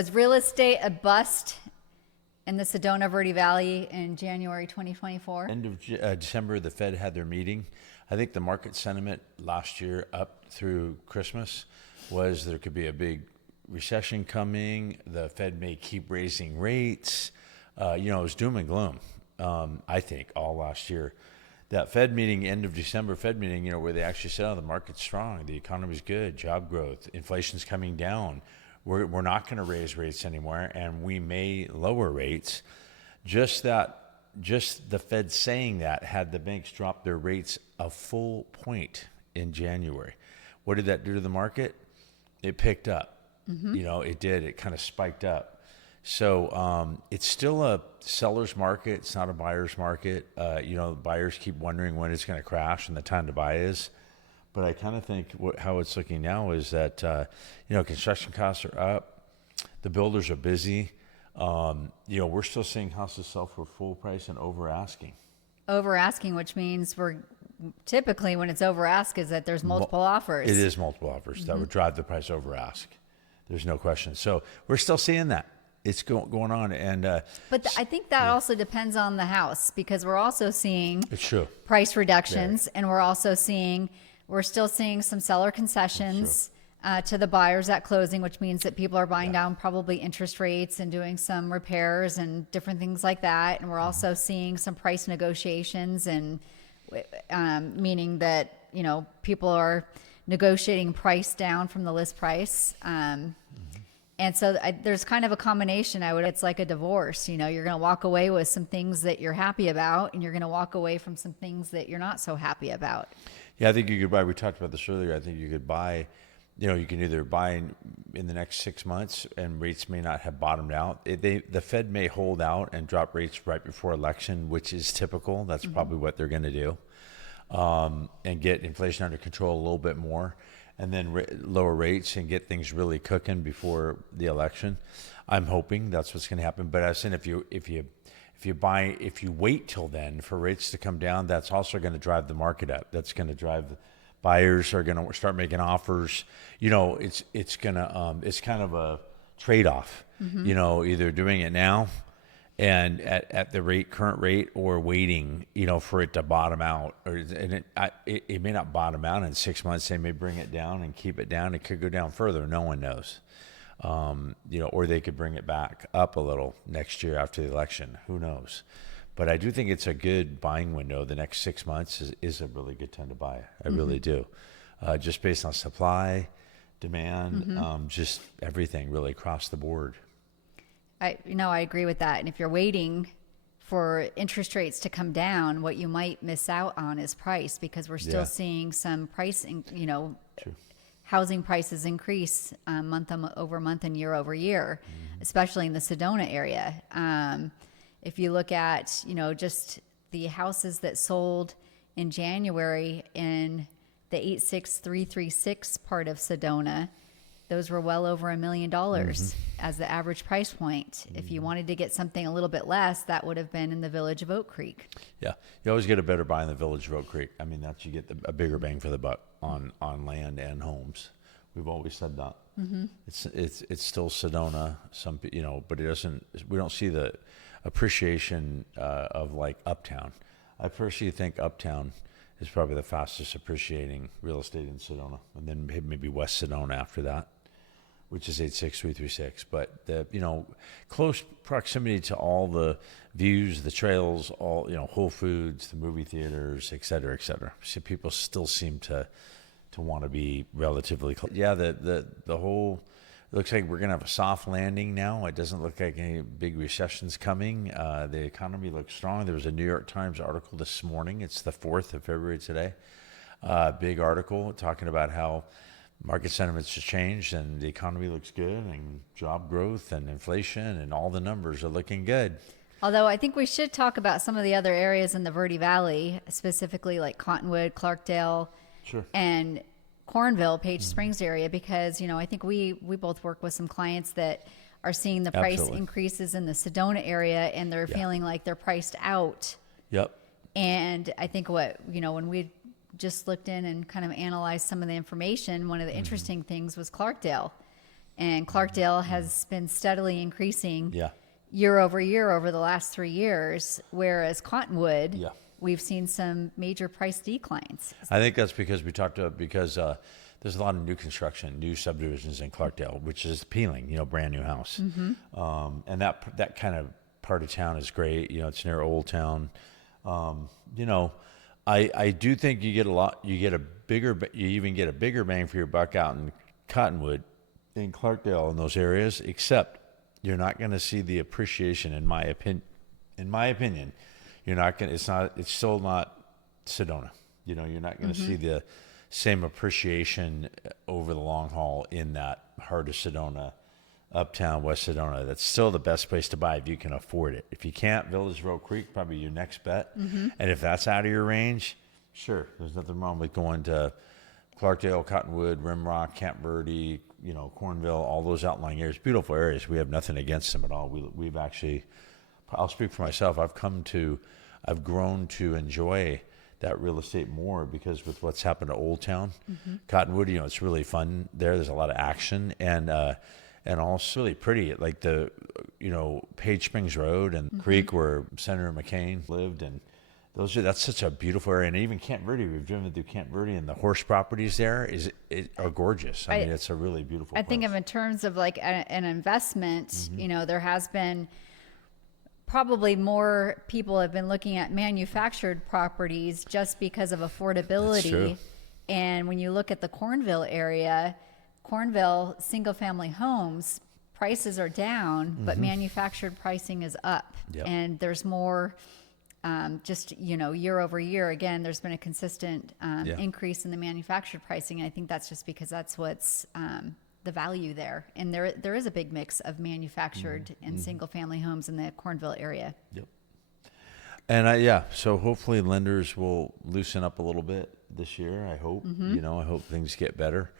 Was real estate a bust in the Sedona Verde Valley in January 2024? End of December, the Fed had their meeting. I think the market sentiment last year up through Christmas was there could be a big recession coming. The Fed may keep raising rates. It was doom and gloom, I think, all last year. That Fed meeting, end of December Fed meeting, where they actually said, the market's strong, the economy's good, job growth, inflation's coming down. We're not going to raise rates anymore, and we may lower rates. Just the Fed saying that had the banks drop their rates a full point in January. What did that do to the market? It picked up. It did. It kind of spiked up. So it's still a seller's market. It's not a buyer's market. Buyers keep wondering when it's going to crash and the time to buy is. But I kind of think how it's looking now is that, construction costs are up. The builders are busy. We're still seeing houses sell for full price and over asking. Over asking, which means we're typically, when it's over ask, is that there's multiple offers. It is multiple offers that would drive the price over ask. There's no question. So we're still seeing that. It's going on. And but I think that also depends on the house, because we're also seeing it's true. Price reductions, and we're still seeing some seller concessions to the buyers at closing, which means that people are buying down probably interest rates and doing some repairs and different things like that. And we're also seeing some price negotiations, and meaning that, people are negotiating price down from the list price. And so there's kind of a combination. It's like a divorce. You're going to walk away with some things that you're happy about, and you're going to walk away from some things that you're not so happy about. Yeah, I think you could buy. We talked about this earlier. I think you could buy. You can either buy in the next 6 months, and rates may not have bottomed out. The Fed may hold out and drop rates right before election, which is typical. That's probably what they're going to do, and get inflation under control a little bit more, and then lower rates and get things really cooking before the election. I'm hoping that's what's going to happen. But I was saying, if you wait till then for rates to come down, that's also going to drive the market up. That's going to drive buyers are going to start making offers. It's kind of a trade-off. Either doing it now and at the current rate, or waiting, for it to bottom out. It may not bottom out in 6 months. They may bring it down and keep it down. It could go down further. No one knows. Or they could bring it back up a little next year after the election. Who knows? But I do think it's a good buying window. The next 6 months is a really good time to buy. I really do. Just based on supply, demand, just everything really across the board. I agree with that. And if you're waiting for interest rates to come down, what you might miss out on is price, because we're still seeing some pricing, True. Housing prices increase month over month and year over year, especially in the Sedona area. If you look at, just the houses that sold in January in the 86336 part of Sedona, those were well over $1 million as the average price point. If you wanted to get something a little bit less, that would have been in the village of Oak Creek. Yeah, you always get a better buy in the village of Oak Creek. I mean, you get a bigger bang for the buck on land and homes. We've always said that. It's still Sedona, but it doesn't. We don't see the appreciation of like Uptown. I personally think Uptown is probably the fastest appreciating real estate in Sedona, and then maybe West Sedona after that, which is 86336. But the close proximity to all the views, the trails, all Whole Foods, the movie theaters, et cetera, et cetera. So people still seem to want to be relatively close. Yeah, the whole. It looks like we're going to have a soft landing now. It doesn't look like any big recession's coming. The economy looks strong. There was a New York Times article this morning. It's the 4th of February today. Big article talking about how market sentiments have changed and the economy looks good, and job growth and inflation and all the numbers are looking good. Although I think we should talk about some of the other areas in the Verde Valley, specifically like Cottonwood, Clarkdale, and Cornville, Page Springs area, because I think we both work with some clients that are seeing the price increases in the Sedona area, and they're feeling like they're priced out. Yep. And I think when we just looked in and kind of analyzed some of the information, one of the interesting things was Clarkdale. and Clarkdale has been steadily increasing Yeah. year over year over the last 3 years, whereas Cottonwood, Yeah. we've seen some major price declines. I think that's because there's a lot of new construction, new subdivisions in Clarkdale, which is appealing, brand new house. And that kind of part of town is great. It's near Old Town. I do think you even get a bigger bang for your buck out in Cottonwood, in Clarkdale, in those areas, except you're not going to see the appreciation, in my opinion. It's still not Sedona. You're not going to see the same appreciation over the long haul in that heart of Sedona, uptown West Sedona. That's still the best place to buy if you can afford it. If you can't, Village Creek probably your next bet. And if that's out of your range, sure, there's nothing wrong with going to Clarkdale, Cottonwood, Rimrock, Camp Verde, Cornville, all those outlying areas, beautiful areas. We have nothing against them at all. We've actually, I'll speak for myself. I've grown to enjoy that real estate more because with what's happened to Old Town, Cottonwood, it's really fun there. There's a lot of action and also really pretty, like the, Page Springs Road and Creek where Senator McCain lived, and that's such a beautiful area. And even Camp Verde, we've driven through Camp Verde, and the horse properties there are gorgeous. I mean, it's a really beautiful place. I think in terms of like an investment, there has been probably more people have been looking at manufactured properties just because of affordability. That's true. And when you look at the Cornville area, single family homes, prices are down, but manufactured pricing is up. Yep. And there's more year over year. Again, there's been a consistent increase in the manufactured pricing. And I think that's just because that's what's the value there. And there is a big mix of manufactured and single family homes in the Cornville area. Yep. And so hopefully lenders will loosen up a little bit this year. I hope, I hope things get better.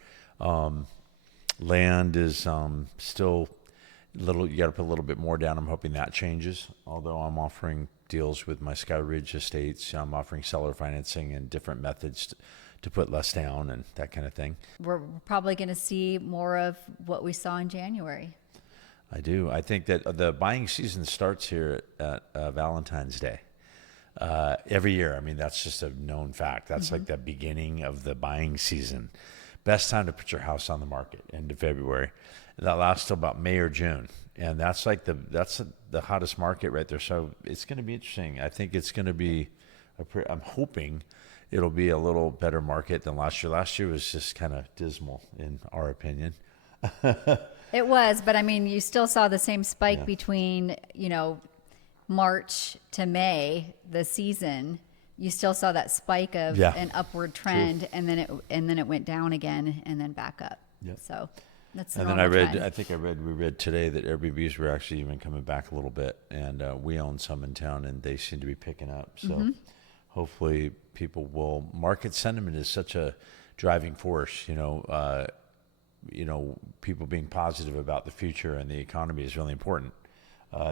Land is still you got to put a little bit more down. I'm hoping that changes. Although I'm offering deals with my Sky Ridge estates, I'm offering seller financing and different methods to put less down and that kind of thing. We're probably going to see more of what we saw in January. I do. I think that the buying season starts here at Valentine's Day. Every year. I mean, that's just a known fact. That's like the beginning of the buying season. Best time to put your house on the market, end of February. That lasts till about May or June. And that's like the hottest market right there. So it's going to be interesting. I think it's going to be, I'm hoping it'll be a little better market than last year. Last year was just kind of dismal in our opinion. It was, but I mean, you still saw the same spike between, March to May, the season. You still saw that spike of an upward trend, and then it went down again and then back up. Yep. So that's and then we read today that Airbnbs were actually even coming back a little bit, and we own some in town, and they seem to be picking up. So hopefully people will. Market sentiment is such a driving force. People being positive about the future and the economy is really important.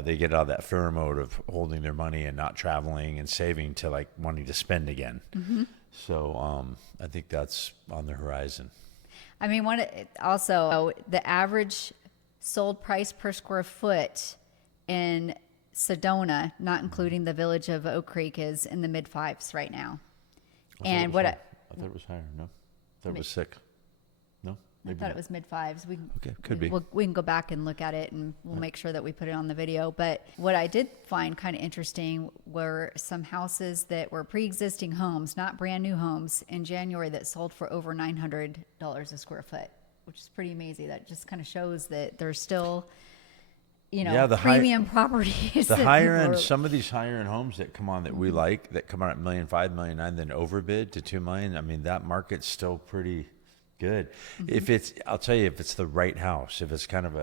They get out of that fear mode of holding their money and not traveling and saving to like wanting to spend again. So I think that's on the horizon. I mean, also the average sold price per square foot in Sedona, not including the village of Oak Creek, is in the mid-5s right now. I thought it was higher. No, I thought it was 6. No, I thought it was mid-5s. Could be. We can go back and look at it, and we'll make sure that we put it on the video. But what I did find kind of interesting were some houses that were pre-existing homes, not brand new homes, in January that sold for over $900 a square foot, which is pretty amazing. That just kind of shows that there's still, premium properties. The higher end, some of these higher end homes that come on that we like, that come on at $1.5 million, $1.9 million, then overbid to $2 million. I mean, that market's still pretty good. I'll tell you, if it's the right house, if it's kind of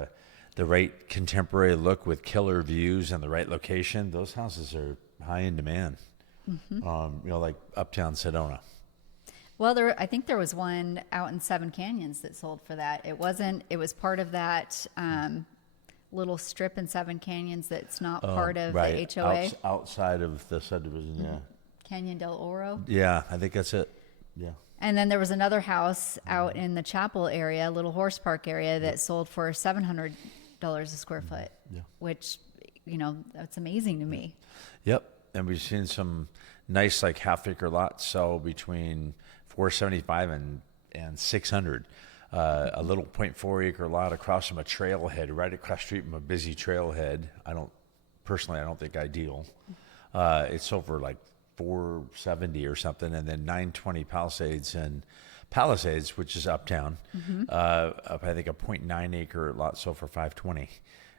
the right contemporary look with killer views and the right location, those houses are high in demand. Like uptown Sedona. Well, I think there was one out in Seven Canyons that sold for that. It was part of that little strip in Seven Canyons that's not part of the HOA. Outside of the subdivision, Canyon del Oro. Yeah, I think that's it. Yeah. And then there was another house out in the Chapel area, Little Horse Park area, that sold for $700 a square foot, which, you know, that's amazing to me. Yep. And we've seen some nice, like, half-acre lots sell between 475 and 600. A little 0.4 acre lot across from a trailhead, right across the street from a busy trailhead. I don't think ideal. It's over like 470 or something, and then 920 Palisades, which is uptown. Up, I think a 0.9 acre lot sold for 520.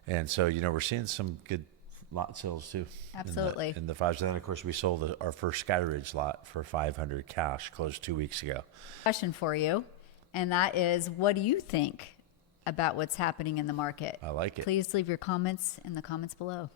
And so, you know, we're seeing some good lot sales too. Absolutely. In the fives. And then of course we sold our first Skyridge lot for 500 cash, closed 2 weeks ago. Question for you, and that is, what do you think about what's happening in the market? I like it. Please leave your comments in the comments below.